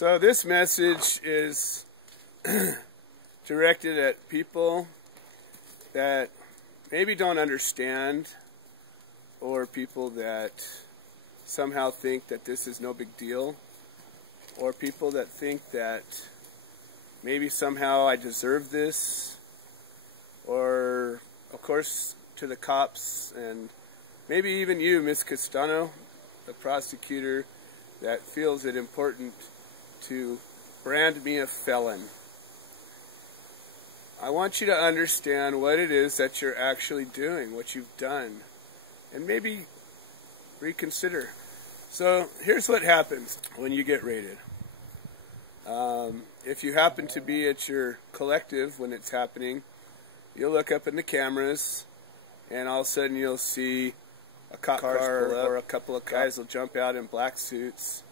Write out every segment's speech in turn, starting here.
So this message is directed at people that maybe don't understand, or people that somehow think that this is no big deal, or people that think that maybe somehow I deserve this, or of course to the cops, and maybe even you, Miss Castano, the prosecutor, that feels it important to brand me a felon. I want you to understand what it is that you're actually doing, what you've done, and maybe reconsider. So here's what happens when you get raided. If you happen to be at your collective when it's happening, you'll look up in the cameras, and all of a sudden you'll see a cop car or a couple of guys will jump out in black suits,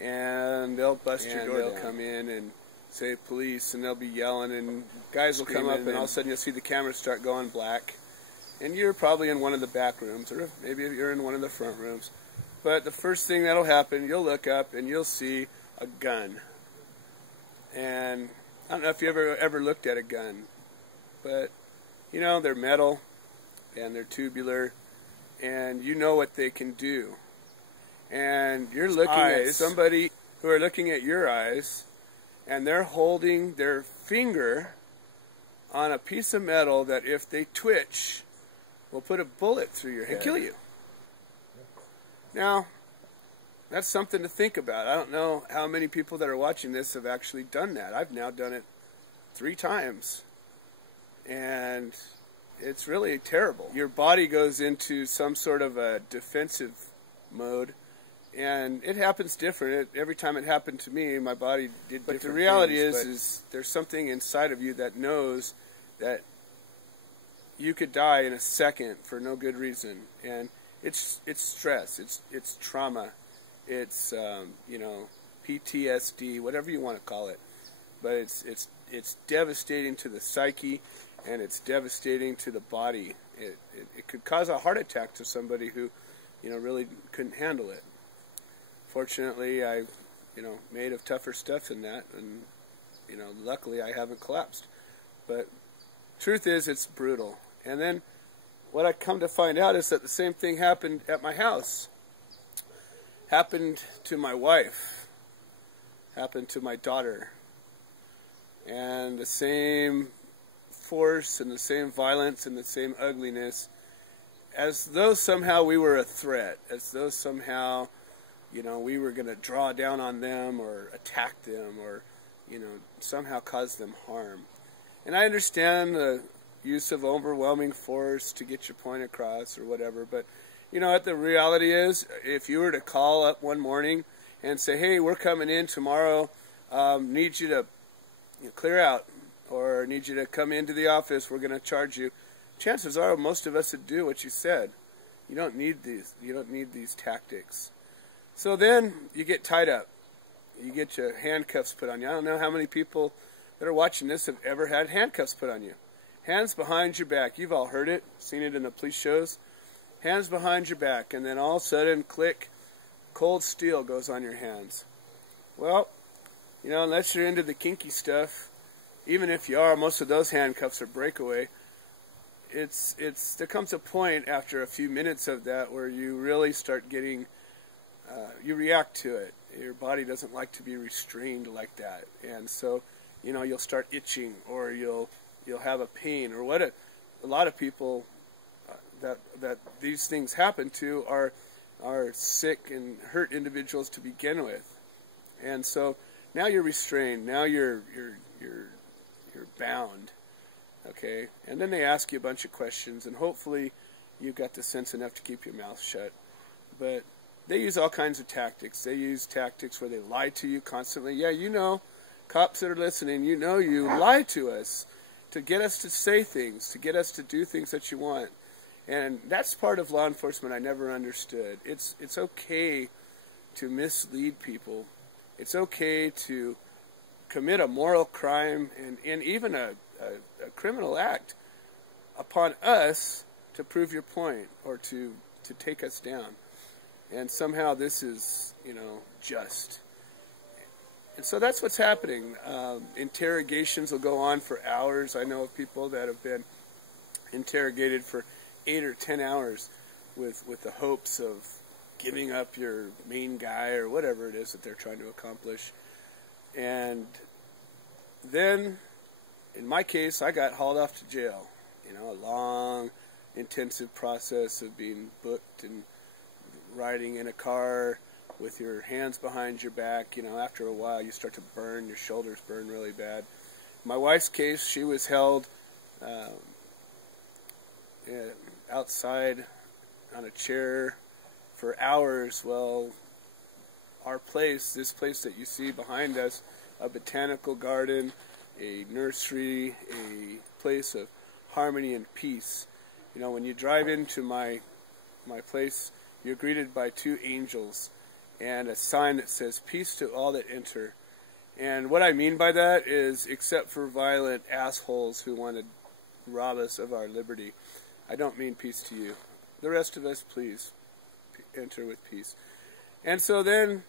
and they'll bust your door. They'll come in and say police, and they'll be yelling, and guys will come up, and all of a sudden you'll see the cameras start going black, and you're probably in one of the back rooms, or maybe you're in one of the front rooms. But the first thing that'll happen, you'll look up and you'll see a gun. And I don't know if you ever looked at a gun, but you know, they're metal and they're tubular, and you know what they can do. And you're looking at somebody who are looking at your eyes, and they're holding their finger on a piece of metal that if they twitch will put a bullet through your head and kill you. Now, that's something to think about. I don't know how many people that are watching this have actually done that. I've now done it 3 times. And it's really terrible. Your body goes into some sort of a defensive mode, and it happens different. Every time it happened to me, my body did different things. But the reality is there's something inside of you that knows that you could die in a second for no good reason. And it's stress, it's trauma, it's you know, PTSD, whatever you want to call it. But it's devastating to the psyche, and it's devastating to the body. It could cause a heart attack to somebody who, you know, really couldn't handle it. Fortunately, I've, you know, made of tougher stuff than that, and, you know, luckily I haven't collapsed. But truth is, it's brutal. And then what I come to find out is that the same thing happened at my house. Happened to my wife. Happened to my daughter. And the same force and the same violence and the same ugliness, as though somehow we were a threat, as though somehow, you know, we were going to draw down on them or attack them, or, you know, somehow cause them harm. And I understand the use of overwhelming force to get your point across or whatever, but you know what the reality is? If you were to call up one morning and say, hey, we're coming in tomorrow, need you to clear out, or need you to come into the office, we're going to charge you, chances are most of us would do what you said. You don't need these tactics. So then you get tied up. You get your handcuffs put on you. I don't know how many people that are watching this have ever had handcuffs put on you. Hands behind your back. You've all heard it, seen it in the police shows. Hands behind your back, and then all of a sudden, click, cold steel goes on your hands. Well, you know, unless you're into the kinky stuff, even if you are, most of those handcuffs are breakaway. There comes a point after a few minutes of that where you really start getting, you react to it. Your body doesn't like to be restrained like that, and so, you know, you'll start itching, or you'll have a pain, or what a lot of people that these things happen to are sick and hurt individuals to begin with. And so now you're restrained, now you're bound, okay? And then they ask you a bunch of questions, and hopefully you've got the sense enough to keep your mouth shut. But they use all kinds of tactics. They use tactics where they lie to you constantly. Yeah, you know, cops that are listening, you know, you lie to us to get us to say things, to get us to do things that you want. And that's part of law enforcement I never understood. It's okay to mislead people. It's okay to commit a moral crime and even a criminal act upon us to prove your point, or to take us down. And somehow this is, you know, just. And so that's what's happening. Interrogations will go on for hours. I know of people that have been interrogated for 8 or 10 hours with the hopes of giving up your main guy or whatever it is that they're trying to accomplish. And then, in my case, I got hauled off to jail. You know, a long, intensive process of being booked and riding in a car with your hands behind your back. You know, after a while you start to burn, your shoulders burn really bad. My wife's case, she was held outside on a chair for hours. Well, our place, this place that you see behind us, a botanical garden, a nursery, a place of harmony and peace. You know, when you drive into my place, you're greeted by 2 angels and a sign that says, "Peace to all that enter." And what I mean by that is, except for violent assholes who want to rob us of our liberty, I don't mean peace to you. The rest of us, please, enter with peace. And so then,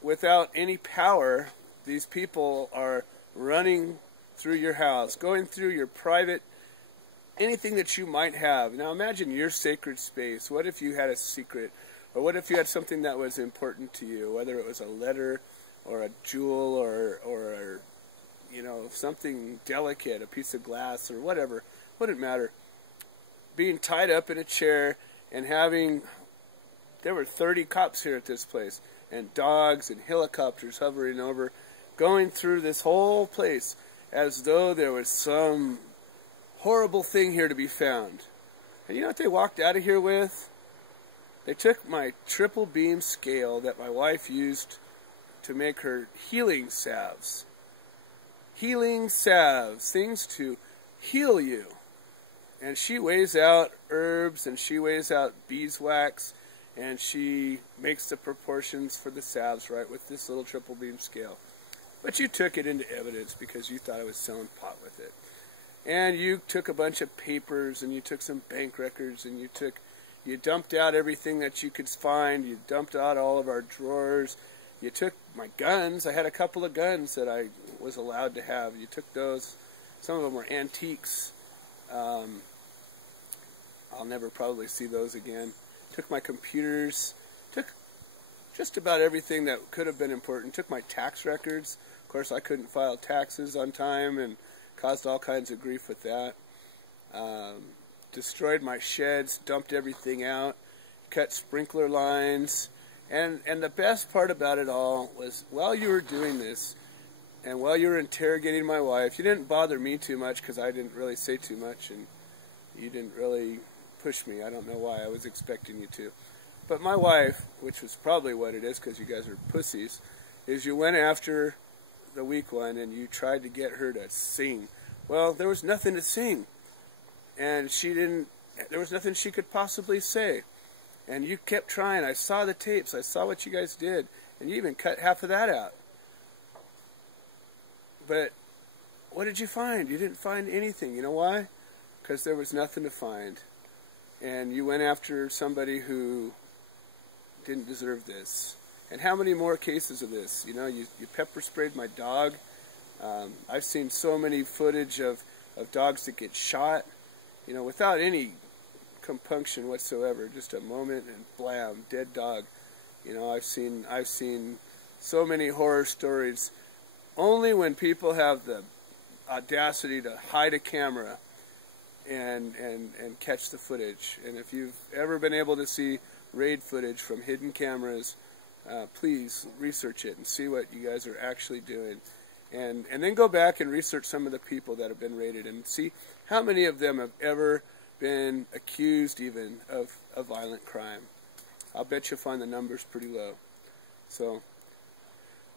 without any power, these people are running through your house, going through your private, anything that you might have. Now imagine your sacred space. What if you had a secret? Or what if you had something that was important to you, whether it was a letter or a jewel or you know, something delicate, a piece of glass or whatever, wouldn't matter. Being tied up in a chair and having, there were 30 cops here at this place, and dogs and helicopters hovering over, going through this whole place as though there was some horrible thing here to be found. And you know what they walked out of here with? They took my triple beam scale that my wife used to make her healing salves. Healing salves, things to heal you. And she weighs out herbs, and she weighs out beeswax, and she makes the proportions for the salves right with this little triple beam scale. But you took it into evidence because you thought I was selling pot with it. And you took a bunch of papers, and you took some bank records, and you dumped out everything that you could find. You dumped out all of our drawers. You took my guns. I had a couple of guns that I was allowed to have. You took those. Some of them were antiques. I'll never probably see those again. Took my computers. Took just about everything that could have been important. Took my tax records. Of course, I couldn't file taxes on time and caused all kinds of grief with that. Destroyed my sheds, dumped everything out, cut sprinkler lines, and the best part about it all was, while you were doing this, and while you were interrogating my wife, you didn't bother me too much because I didn't really say too much, and you didn't really push me. I don't know why. I was expecting you to. But my wife, which was probably what it is because you guys are pussies, is you went after the weak one and you tried to get her to sing. Well, there was nothing to sing. And there was nothing she could possibly say. And you kept trying. I saw the tapes. I saw what you guys did. And you even cut half of that out. But what did you find? You didn't find anything. You know why? Because there was nothing to find. And you went after somebody who didn't deserve this. And how many more cases of this? You know, you pepper sprayed my dog. I've seen so many footage of dogs that get shot, you know, without any compunction whatsoever, just a moment and blam, dead dog. You know, I've seen so many horror stories. Only when people have the audacity to hide a camera and catch the footage. And if you've ever been able to see raid footage from hidden cameras, please research it and see what you guys are actually doing. And then go back and research some of the people that have been raided and see how many of them have ever been accused even of a violent crime. I'll bet you'll find the numbers pretty low. So,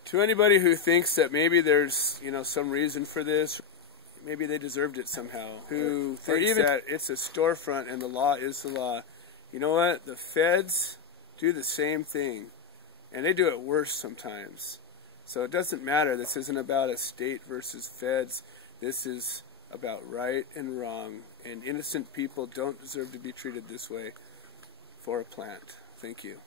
to anybody who thinks that maybe there's, you know, some reason for this, maybe they deserved it somehow, who thinks that it's a storefront and the law is the law, you know what? The feds do the same thing, and they do it worse sometimes. So it doesn't matter. This isn't about a state versus feds. This is about right and wrong, and innocent people don't deserve to be treated this way for a plant. Thank you.